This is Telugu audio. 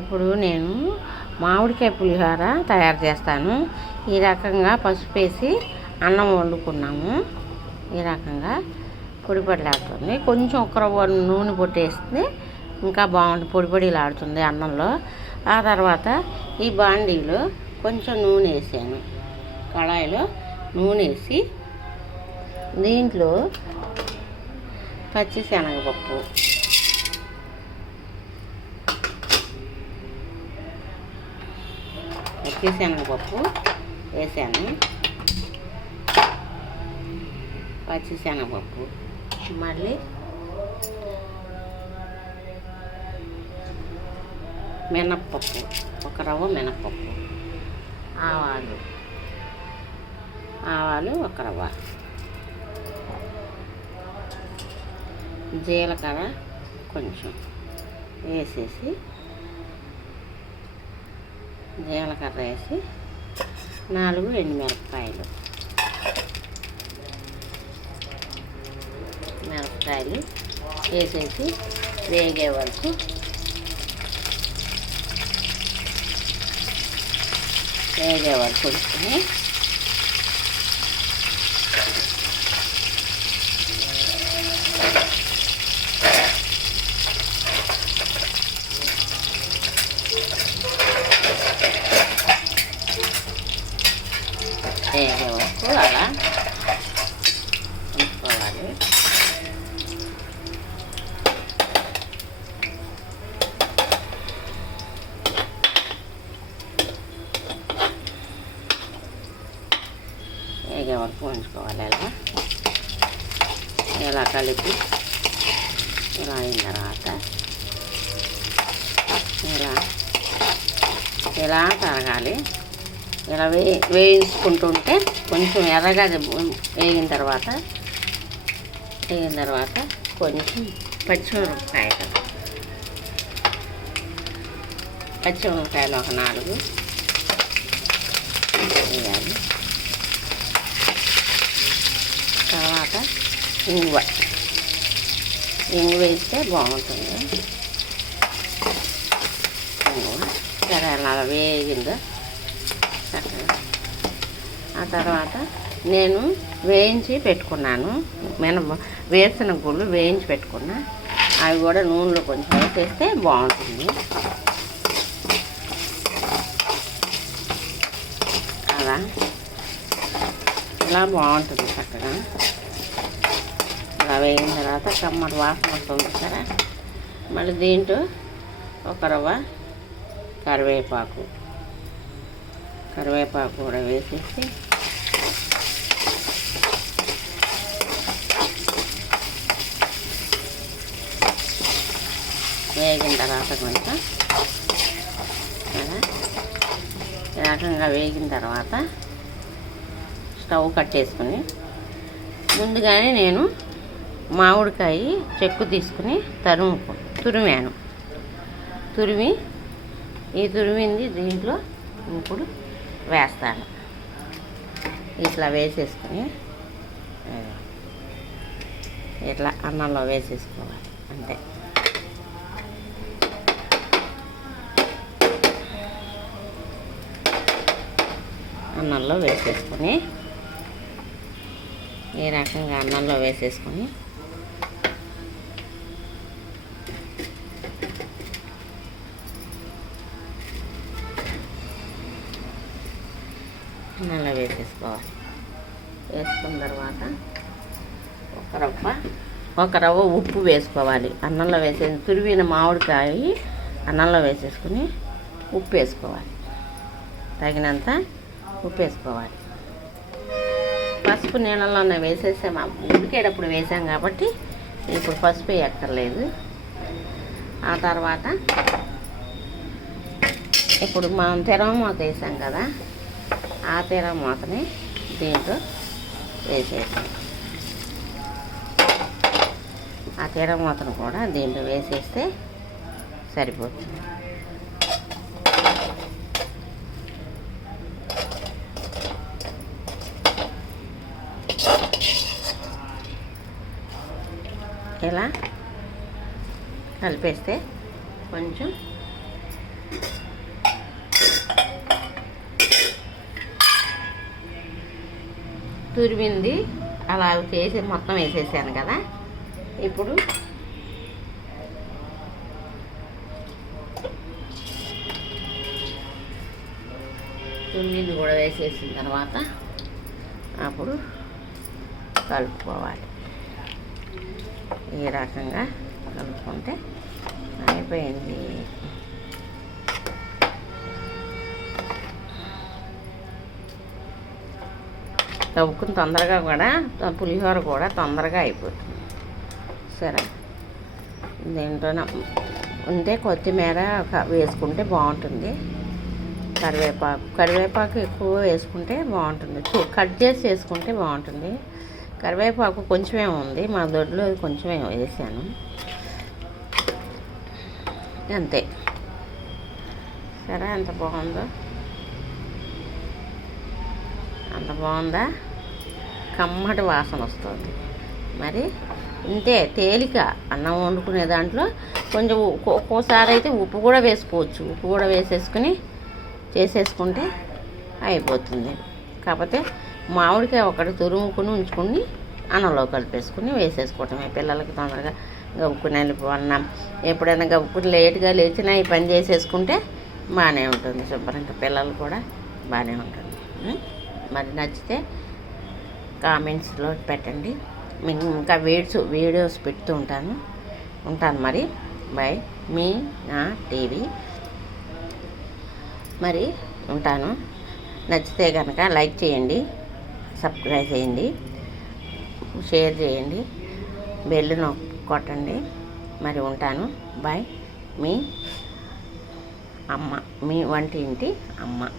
ఇప్పుడు నేను మామిడికాయ పులిహోర తయారు చేస్తాను. ఈ రకంగా పసుపు వేసి అన్నం వండుకున్నాము. ఈ రకంగా పొడిపొడిలాడుతుంది. కొంచెం ఒక రవ్వ నూనె పొట్టేస్తే ఇంకా బాగుంటుంది, పొడిపొడిలాడుతుంది అన్నంలో. ఆ తర్వాత ఈ బాండీలో కొంచెం నూనె వేసాను. కళాయిలో నూనె వేసి దీంట్లో పచ్చిశనగపప్పు, వేసాను. పచ్చిశనగపప్పు, మళ్ళీ మినప్పప్పు, ఒక రవ్వ మినప్పప్పు, ఆవాలు ఒక రవ్వ, జీలకర్ర కొంచెం వేసేసి, జీలకర్ర వేసి 4 ఎండుమిరపకాయలు వేసేసి వేగే వరకు ఉంచుకొని వేగే వరకు అలా ఉంచుకోవాలి. వేగే వరకు ఉంచుకోవాలి. ఇలా కలిపి ఇలా అయిన తర్వాత ఇలా తరగాలి. ఇలా వేయించుకుంటుంటే కొంచెం ఎర్రగా వేగిన తర్వాత కొంచెం పచ్చిమిరపకాయలు ఒక 4 వేయాలి. తర్వాత ఇంగువ వేస్తే బాగుంటుంది. సరే అలా వేగిందో చక్కగా. ఆ తర్వాత నేను వేయించి పెట్టుకున్నాను, వేరుశనగ గుళ్ళు వేయించి పెట్టుకున్నా. అవి కూడా నూనెలో కొంచెం వేసేస్తే బాగుంటుంది. అలా ఇలా బాగుంటుంది చక్కగా. ఇలా వేగిన తర్వాత కమ్మటి వాసన వస్తుంది కదా. మళ్ళీ దీంట్లో ఒక రవ్వ కరివేపాకు కూడా వేసేసి వేగిన తర్వాత కొంచెం ఈ రకంగా వేగిన తర్వాత స్టవ్ కట్టేసుకుని ముందుగానే నేను మామిడికాయ చెక్కు తీసుకుని తురిమింది దీంట్లో ఇప్పుడు వేస్తాను. ఇట్లా వేసేసుకుని ఇట్లా అన్నంలో వేసేసుకోవాలి అంతే. అన్నంలో వేసేసుకొని ఈ రకంగా అన్నంలో వేసేసుకొని అన్నంలో వేసేసుకోవాలి. వేసుకున్న తర్వాత ఒక రవ్వ ఉప్పు వేసుకోవాలి. అన్నంలో తురిమిన మామిడికాయ అన్నంలో వేసేసుకుని ఉప్పు వేసుకోవాలి. తగినంత ఉప్పు వేసుకోవాలి. పసుపు నీళ్ళలోనే ఉడికేటప్పుడు వేసాం కాబట్టి ఇప్పుడు పసుపు వేయక్కర్లేదు. ఆ తర్వాత ఇప్పుడు మనం తెరమూత వేసాం కదా, ఆ తెరమూతని దీంట్లో వేసేసాం. ఆ తెరమూతను కూడా దీంట్లో వేసేస్తే సరిపోతుంది. ఇలా కలిపేస్తే కొంచెం తురిమింది అలా చేసి మొత్తం వేసేసాను కదా. ఇప్పుడు తురిమింది కూడా వేసేసిన తర్వాత అప్పుడు కలుపుకోవాలి. ఈ రకంగా కలుపుకుంటే అయిపోయింది. కలుపుకుని తొందరగా కూడా పులిహోర కూడా తొందరగా అయిపోతుంది. సరే, దీంట్లో ఉంటే కొత్తిమీర వేసుకుంటే బాగుంటుంది. కరివేపాకు ఎక్కువ వేసుకుంటే బాగుంటుంది. కట్ చేసి వేసుకుంటే బాగుంటుంది. కరివేపాకు కొంచెమే ఉంది, మా దొడ్లో కొంచెమే వేసాను అంతే. సరే, ఎంత బాగుందో, అంత బాగుందా? కమ్మటి వాసన వస్తుంది. మరి ఇంతే తేలిక. అన్నం వండుకునే దాంట్లో కొంచెం ఒక్కోసారి అయితే ఉప్పు కూడా వేసుకోవచ్చు. ఉప్పు కూడా వేసేసుకుని చేసేసుకుంటే అయిపోతుంది. కాకపోతే మామిడికాయ ఒకటి తురుముకుని ఉంచుకుని అన్నంలో కలిపేసుకుని వేసేసుకోవటమే. పిల్లలకి తొందరగా గబుక్కుని వెళ్ళిపోన్నాం. ఎప్పుడైనా గబుక్కుని లేట్గా లేచినా ఈ పని చేసేసుకుంటే బాగానే ఉంటుంది. శుభ్రంగా పిల్లలు కూడా బాగానే ఉంటుంది. మరి నచ్చితే కామెంట్స్లో పెట్టండి. మీకు ఇంకా వీడియోస్ పెడుతూ ఉంటాను. మరి బై, మీ నా టీవీ. మరి ఉంటాను. నచ్చితే కనుక లైక్ చేయండి, సబ్స్క్రైబ్ చేయండి, షేర్ చేయండి, బెల్ కొట్టండి. మరి ఉంటాను. బాయ్. మీ అమ్మ, మీ వంటింటి అమ్మ.